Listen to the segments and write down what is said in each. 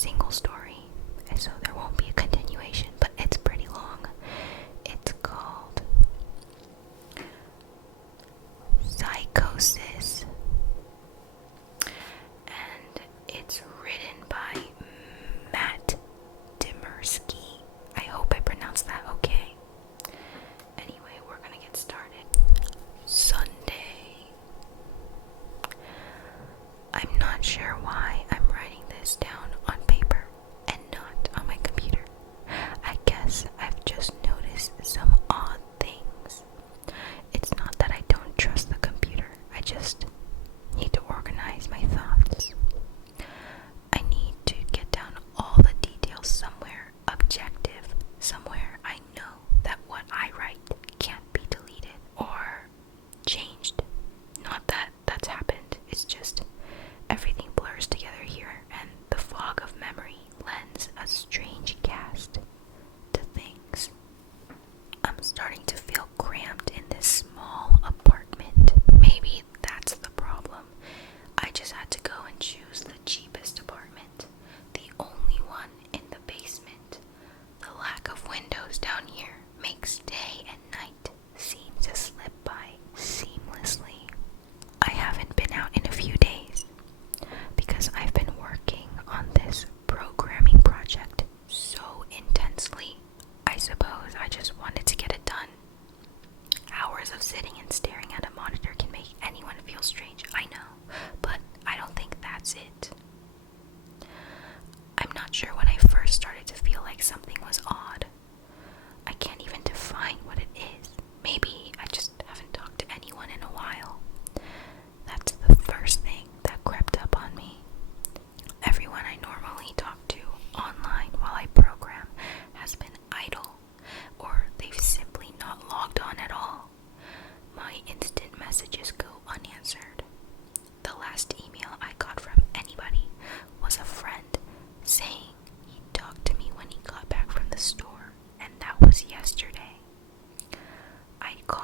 single story, so there won't be a continuation, but it's pretty long. It's called Psychosis, and it's written by Matt Demirsky. I hope I pronounced that okay. Anyway, we're gonna get started. Sunday. I'm not sure why I'm writing this down on paper and not on my computer. I guess I've just noticed some odd things. It's not that I don't trust the computer, I just need to organize my thoughts. I need to get down all the details somewhere objective, somewhere I know that what I write can't be deleted or changed. Not that that's happened, it's just everything blurs together here, and the fog of memory lends a strange cast to things. I'm starting to feel cramped in this small apartment. Maybe that's the problem. I just had to go and choose the cheapest apartment, the only one in the basement. The lack of windows down here makes day and night seem to slip by seamlessly. I haven't been out in a few days because I've been working on this programming project so intensely. I suppose I just wanted to get it done. Hours of sitting and staring at a monitor can make anyone feel strange, I know, but I don't think that's it. I'm not sure when I first started to feel like something was odd. I can't even define what it is. Maybe I just haven't talked to anyone in a while. That's the first thing that crept up on me. Everyone I normally talk to online while I program has been idle, or they've simply not logged on at all. My instant messages go unanswered. The last email I got from anybody was a friend saying he'd talk to me when he got back from the store, and that was yesterday. I'd call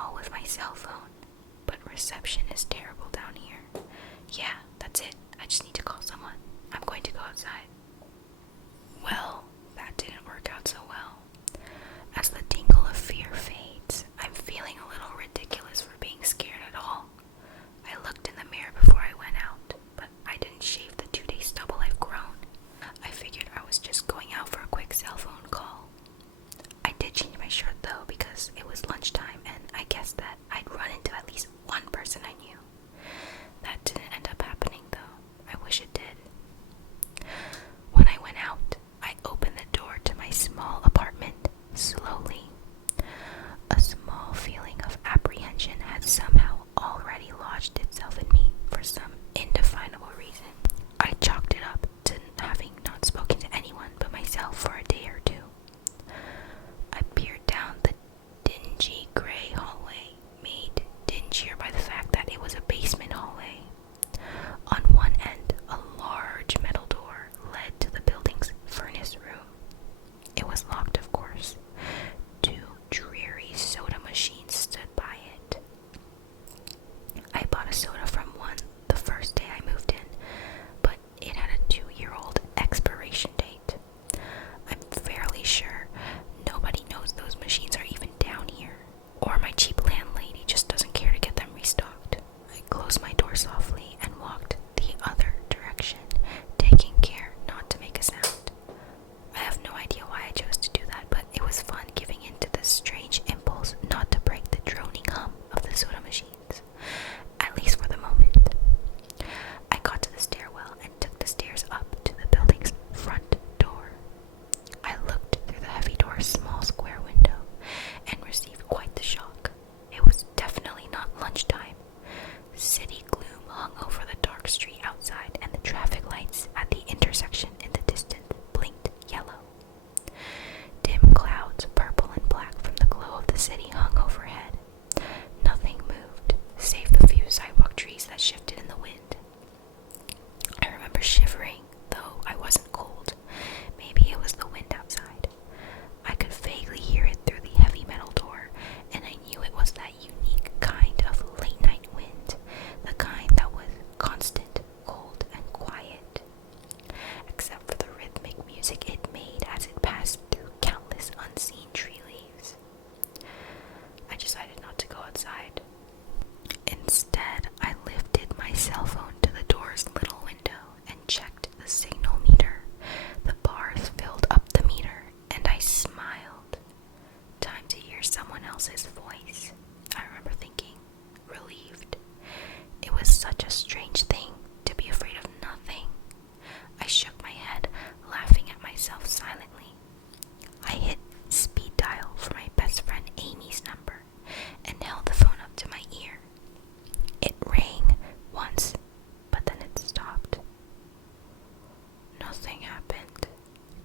music it made as it passed through countless unseen tree leaves. I decided not to go outside. Instead, I lifted my cell phone to the door's little window and checked the signal meter. The bars filled up the meter, and I smiled. Time to hear someone else's voice, I remember thinking, relieved. It was such a strange thing to be afraid of nothing. I shook my head, laughing at myself silently. I hit speed dial for my best friend Amy's number and held the phone up to my ear. It rang once, but then it stopped. Nothing happened.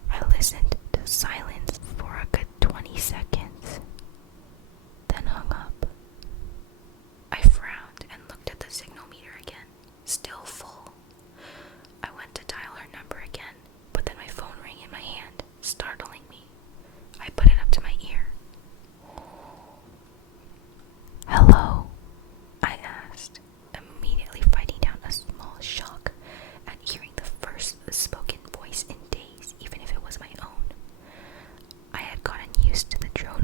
I listened to silence for a good 20 seconds, then hung up. I frowned and looked at the signal meter again, still full. I went to dial her number again, but then my phone rang in my hand, startling me. I put it up to my ear. "Hello?" I asked, immediately fighting down a small shock at hearing the first spoken voice in days, even if it was my own. I had gotten used to the drone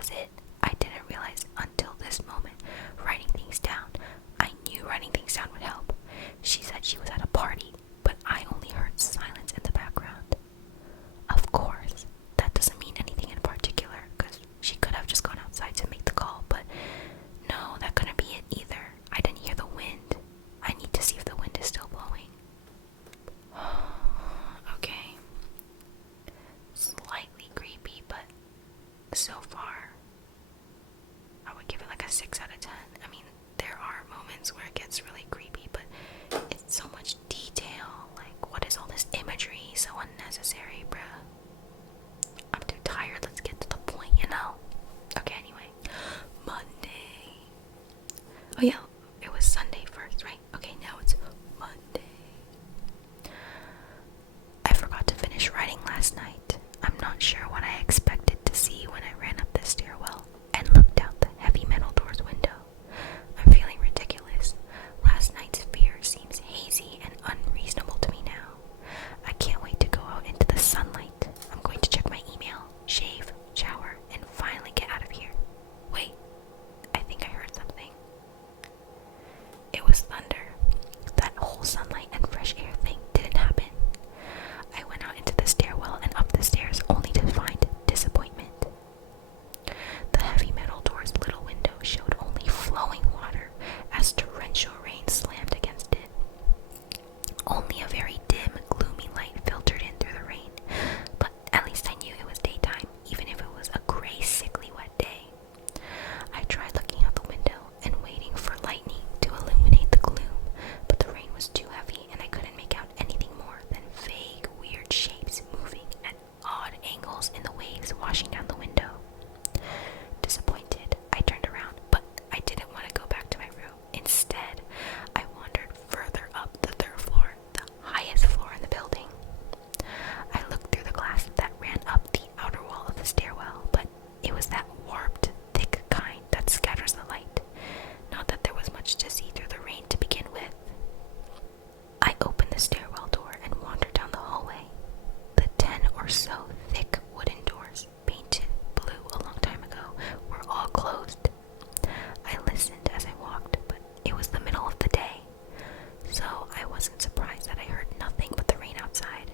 was it. I didn't realize until this moment writing things down. I knew writing things down would help. She said she was at a party, but I only heard silence in the background. Of course, that doesn't mean anything in particular, because she could have just gone outside to make the call, but no, that couldn't be it either. I didn't hear the wind. I need to see if the wind is still blowing. Okay. Slightly creepy, but so far, I would give it like a 6 out of 10. I mean, there are moments where it gets really creepy, but it's so much detail. Like, what is all this imagery? So unnecessary, bruh. I'm too tired. Let's get to the point, you know? Okay, anyway. Monday. Oh, yeah. It was Sunday first, right? Okay, now it's Monday. I forgot to finish writing last night. I'm not sure what I expected to see when I ran up the stairwell and looked out the heavy metal door's window. I'm feeling ridiculous. Last night's fear seems hazy and unreasonable to me now. I can't wait to go out into the sunlight. I'm going to check my email, shave, shower, and finally get out of here. Wait, I think I heard something. It was thunder. That whole sunlight and fresh air thing didn't happen. I went out into the stairwell and up the stairs only to find disappointment. The heavy metal door's little window showed only flowing water as torrential rain slammed against it. Only a very dim, gloomy light filtered in through the rain, but at least I knew it was daytime, even if it was a gray, sickly, wet day. I tried looking out the window and waiting for lightning to illuminate the gloom, but the rain was too heavy and I couldn't make out anything more than vague, weird shapes moving at odd angles in the waves washing down the window. Disappointed, I turned around, but I didn't want to go back to my room. Instead, I wandered further up the 3rd floor, the highest floor in the building. I looked through the glass that ran up the outer wall of the stairwell, but it was that warped, thick kind that scatters the light. Not that there was much to see through the rain to begin with. I opened the stairwell door and wandered down the hallway. The 10 or so thick wooden doors, painted blue a long time ago, were all closed. I listened as I walked, but it was the middle of the day, so I wasn't surprised that I heard nothing but the rain outside.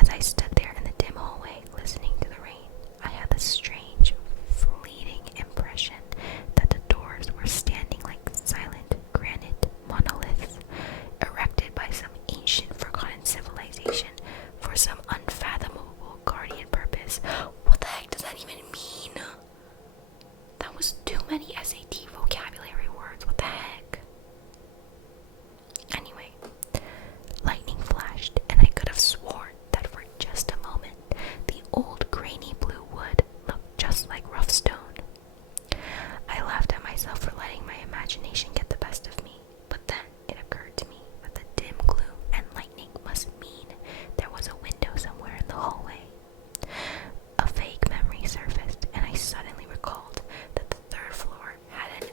As I stood there in the dim hallway listening to the rain, I had the strange, fleeting impression that the doors were standing like silent granite monoliths, erected by some ancient forgotten civilization for some unfathomable guardian purpose. What the heck does that even mean? That was too many SAT vocabulary words. What the heck? Anyway, lightning flashed, and I could have sworn that for just a moment, the old grainy blue wood looked just like rough stone. I laughed at myself for letting my imagination get the best of me, but then it occurred to me that the dim gloom and lightning must mean there was a window somewhere in the hallway. A vague memory surfaced, and I suddenly recalled that the 3rd floor had an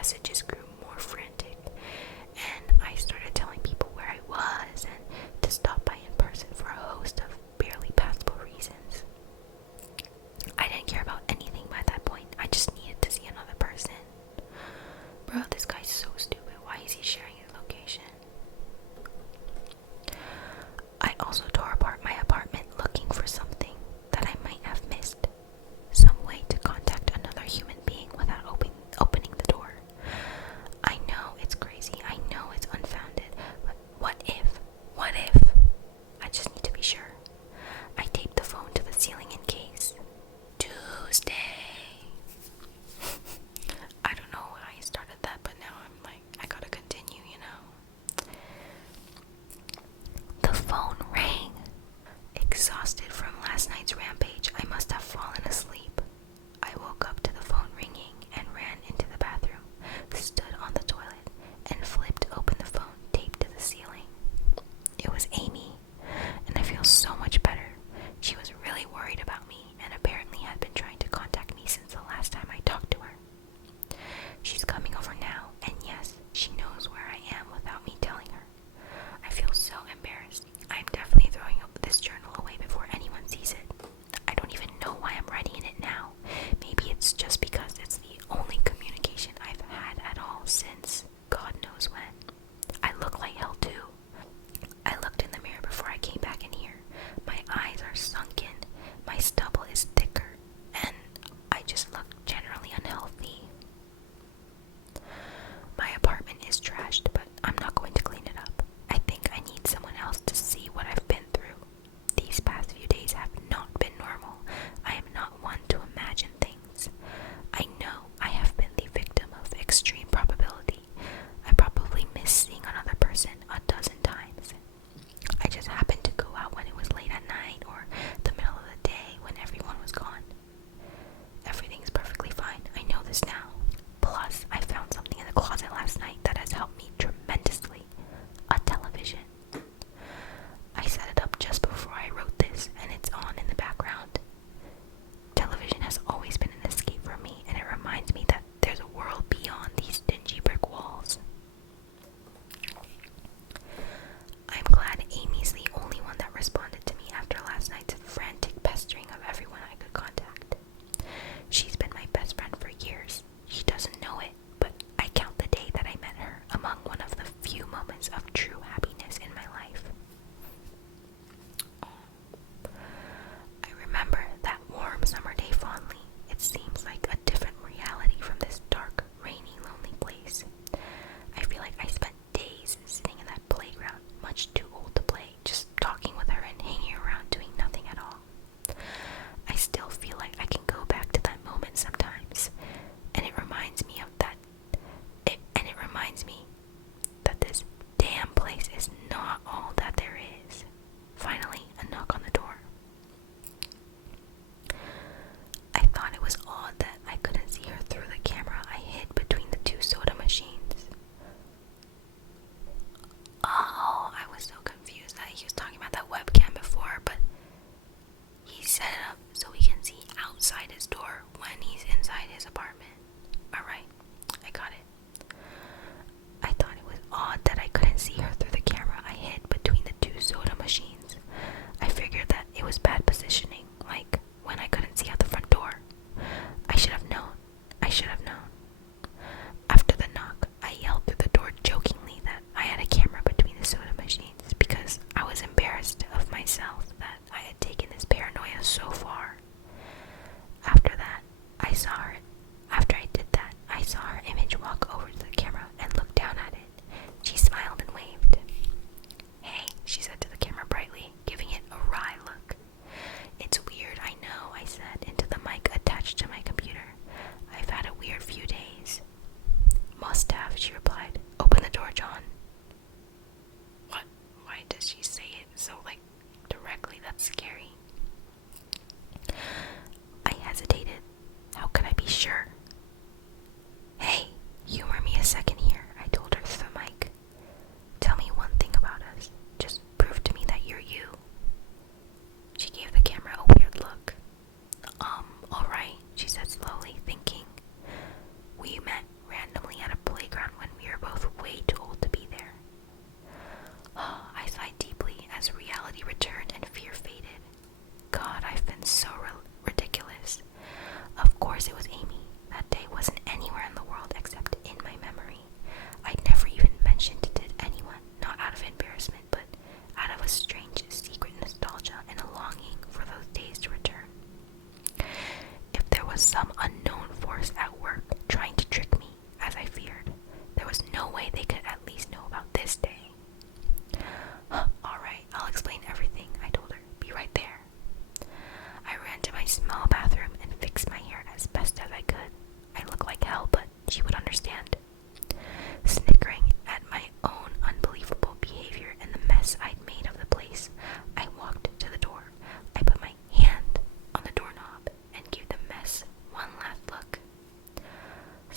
messages grew more frantic, and I started telling people where I was and to stop by in person for a host of barely passable reasons. I didn't care about anything by that point. I just needed to see another person. Bro, this guy's so stupid. Why is he sharing his location? I also tore apart my apartment looking for something that I might have missed. Some way to contact another human being without opening the door.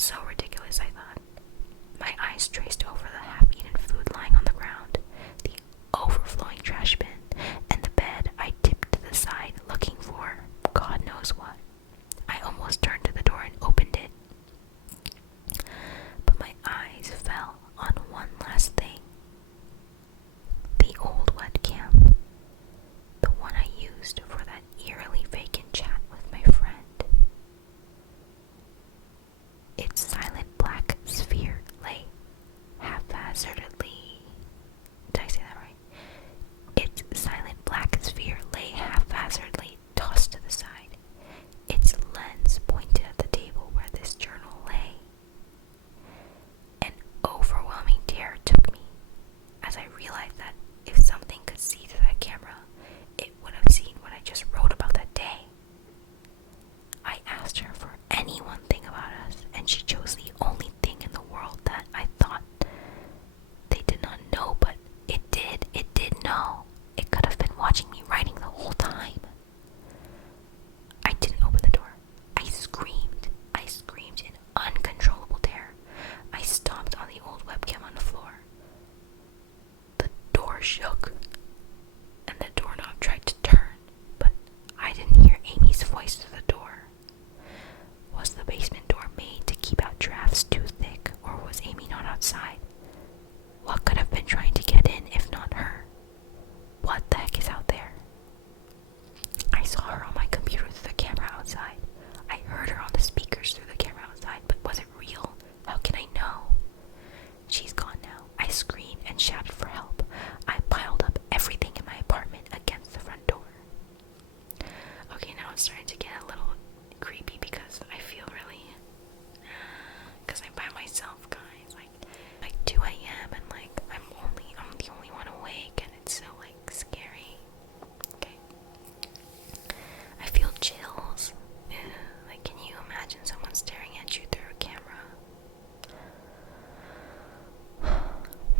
So ridiculous, I thought. My eyes traced over the half-eaten food lying on the ground, the overflowing trash bin, and the bed I tipped to the side looking for God knows what. I almost turned to the door and opened it. But my eyes fell on one last thing. The old webcam. The one I used for that eerily vacant chat with my friend. Its silent black sphere lay haphazardly. Did I say that right? Its silent black sphere lay haphazardly tossed to the side. Its lens pointed at the table where this journal lay. An overwhelming terror took me as I realized that if something could see through that camera, it would have seen what I just wrote about that day. I asked her for any one thing about us, and she chose the only thing in the world that I thought they did not know, but it did know. It could have been watching me writing the whole time. I didn't open the door. I screamed in uncontrollable terror. I stomped on the old webcam on the floor. The door shook, and the doorknob tried to turn, but I didn't hear Amy's voice through the door. Was the basement door made to keep out drafts too thick, or was Amy not outside? What could have been trying to get in if not her? What the heck is out there? I saw her on my computer through the camera outside. I heard her on the speakers through the camera outside, but was it real? How can I know? She's gone now. I screamed and shouted for help. I piled up everything in my apartment against the front door. Okay, now it's starting to get a little creepy because I feel really, because I'm by myself, guys, like 2 a.m. and like I'm the only one awake, and it's so like scary. Okay, I feel chills. Like, can you imagine someone staring at you through a camera?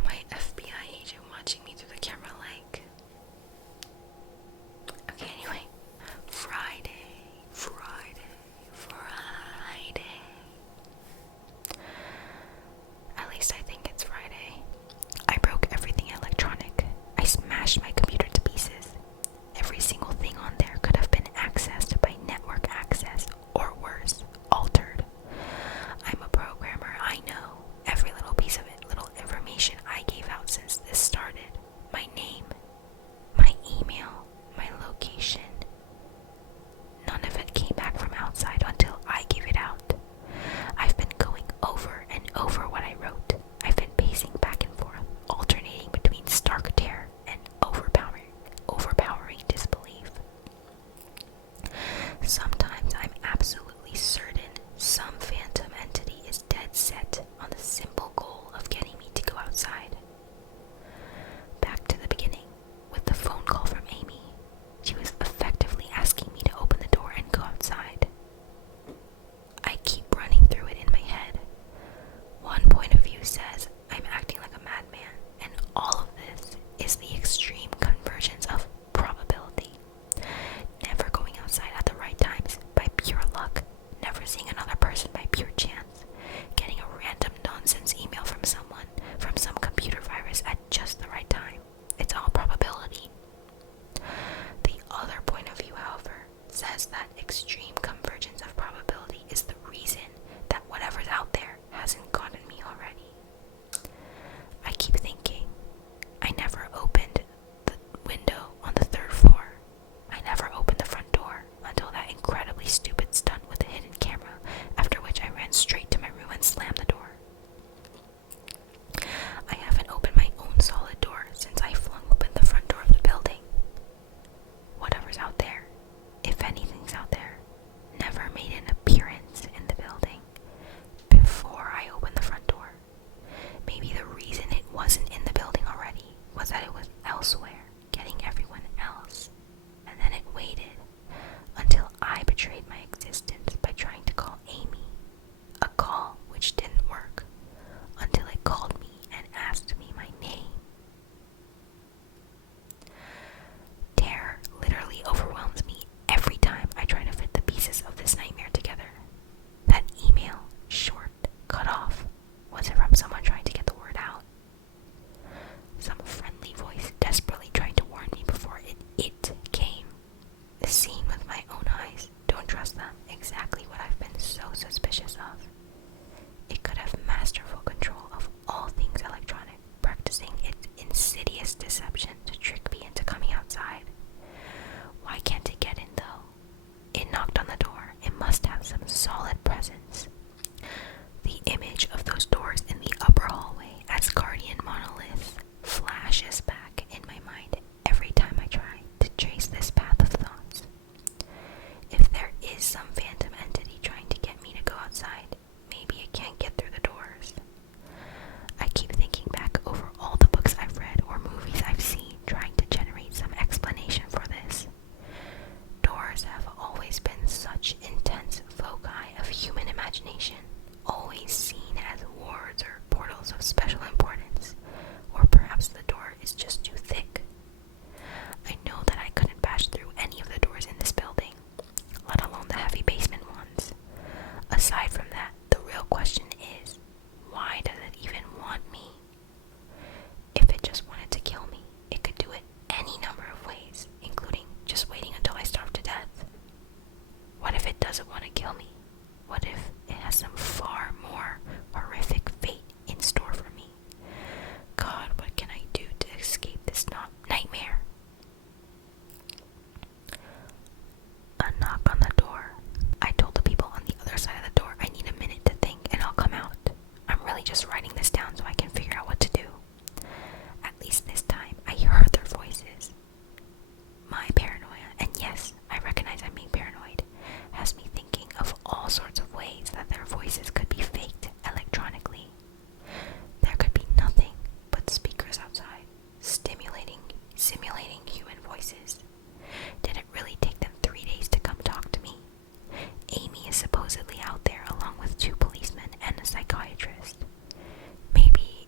My FBI agent watching me through the camera, like. Okay, anyway. Friday. At least I think it's Friday. I broke everything electronic. I smashed my computer to pieces. Every single thing on there could have been accessed by network access, or worse, altered. I'm a programmer, I know. Every little piece of it, little information I gave out since this started. My name, my email, my location. None of it came back from outside until I gave it out. I've been going over and over what I wrote. I've been pacing back and forth, alternating between stark terror and overpowering disbelief. Sometimes I'm absolutely certain some phantom entity is dead set on the simple goal of getting me to go outside. Back to the beginning, with the phone call from Amy. She was effectively asking me to open the door and go outside. I keep running through it in my head. One point of view says I'm acting like a madman, and all of this is the extreme convergence of probability. Never going outside at the right times by pure luck, never seeing another person by pure chance, getting a random nonsense email from someone, from some computer virus at just the right time. It's all probability. The other point of view, however, says that extreme convergence of probability is the reason that whatever's out there hasn't gotten me already. I keep thinking, I never opened the window on the 3rd floor. I never opened the front door until that incredibly stupid stunt with the hidden camera, after which I ran straight to my room and slammed the door. I haven't opened my own solid door since I flung open the front door of the building. Whatever's out there, if anything's out there, never made an appearance in the building before I opened the front door. Maybe the reason it wasn't in the building already was that it was elsewhere, getting everyone else. And then it waited until I betrayed my existence by trying to call Amy. A call which didn't work, until it called me and asked me my name. Terror literally overwhelms me every time I try to fit the pieces of this nightmare together. That email, short, image of those doors in the upper hallway as guardian monolith flashes back in my mind every time I try to trace this path of thoughts. If there is some phantom entity trying to get me to go outside, maybe it can't get through the doors. I keep thinking back over all the books I've read or movies I've seen, trying to generate some explanation for this. Doors have always been such intense foci of human imagination, always seen as wards or portals of special importance, or perhaps the door is just too thick. I know that I couldn't bash through any of the doors in this building, let alone the heavy basement ones. Aside from that, the real question is, why does it even want me? If it just wanted to kill me, it could do it any number of ways, including just waiting until I starve to death. What if it doesn't want to kill me? What if it has some far more horrific fate in store for me? God, what can I do to escape this nightmare? A knock on the door. I told the people on the other side of the door I need a minute to think and I'll come out. I'm really just writing this down so I can figure out what to do. At least this time, I heard their voices. My paranoia, and yes, I recognize I'm being paranoid, has me thinking of all sorts of ways that their voices could be faked electronically. There could be nothing but speakers outside, simulating human voices. Did it really take them 3 days to come talk to me? Amy is supposedly out there along with 2 policemen and a psychiatrist. Maybe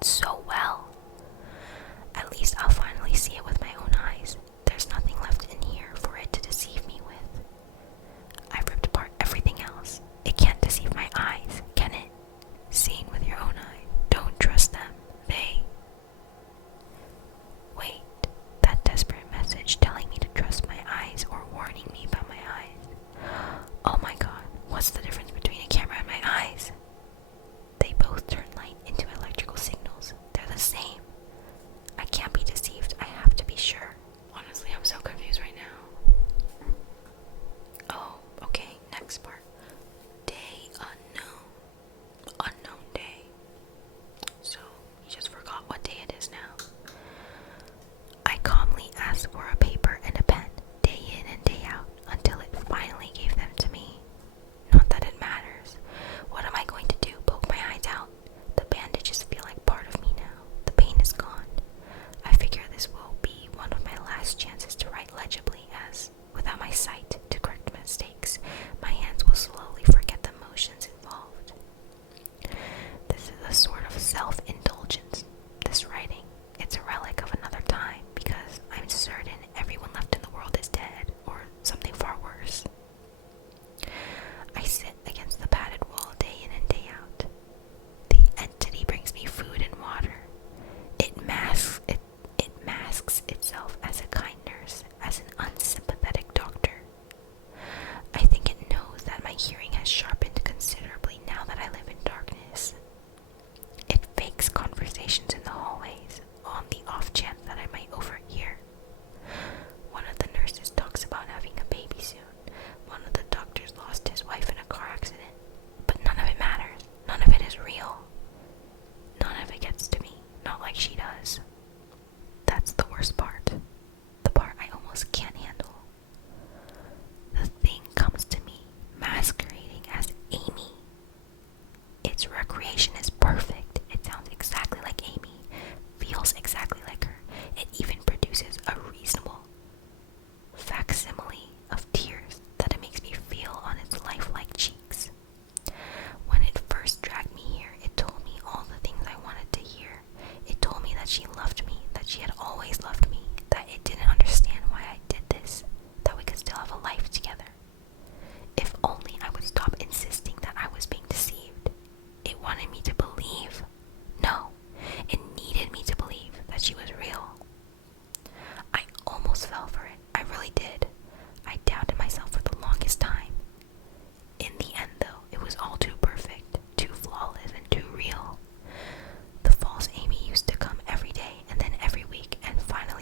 but so well. At least I'll finally see it with my own eyes. There's nothing left in here for it to deceive me with. I've ripped apart everything else. It can't deceive my eyes, can it? Seen with your own eye. Don't trust them. They... Wait, that desperate message telling me to trust my eyes or warning me about my eyes. Oh my god, what's the difference between a camera and my eyes? They both turn light into electrical signals. They're the same. I can't be deceived. I have to be sure. Honestly, I'm so confused right now. Oh, okay, next part. Day unknown. Unknown day. So, you just forgot what day it is now. I calmly asked for a paper and a pen, day in and day out, until it finally gave them to me. Not that it matters. What am I going to do? Poke my eyes out? The bandages feel like part of me now. The pain is gone. I figure this will be one of my last chances to write legibly, as, without my sight to correct mistakes, my hands will slowly forget the motions involved. This is a sort of self-indulgence, this writing. It's a relic of another time, because I'm certain everyone left in the world is dead, or something far worse. I sit against the padded wall day in and day out. The entity brings me food and water. It masks itself as a kind nurse, as an unsympathetic doctor. I think it knows that my hearing has sharpened considerably now that I live in darkness. It fakes conversations in the hallways on the off chance that I might overhear. One of the nurses talks about having a baby soon. One of the doctors lost his wife in a car accident. But none of it matters. None of it is real. None of it gets to me. Not like she does. That's the worst part. The part I almost can't handle. The thing comes to me, masquerading as Amy. Its recreation is perfect. It sounds exactly like Amy, feels exactly like her. It even produces a reasonable facsimile of tears that it makes me feel on its lifelike cheeks. When it first dragged me here, it told me all the things I wanted to hear. It told me that she loved me, that she had always loved me, that it didn't understand why I did this, that we could still have a life together. If only I would stop insisting that I was being deceived. It wanted me to believe. No, it needed me to believe that she was real. I almost fell for it. I really did. I doubted myself for the longest time. In the end, though, it was all too perfect, too flawless, and too real. The false Amy used to come every day and then every week, and finally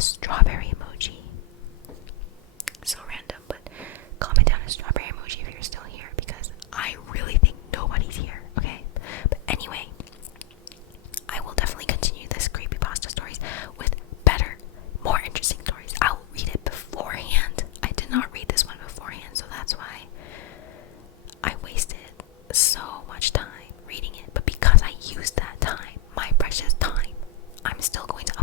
a strawberry emoji. So random, but comment down a strawberry emoji if you're still here, because I really think nobody's here, okay? But anyway, I will definitely continue this creepypasta stories with better, more interesting stories. I'll read it beforehand. I did not read this one beforehand, so that's why I wasted so much time reading it. But because I used that time, my precious time, I'm still going to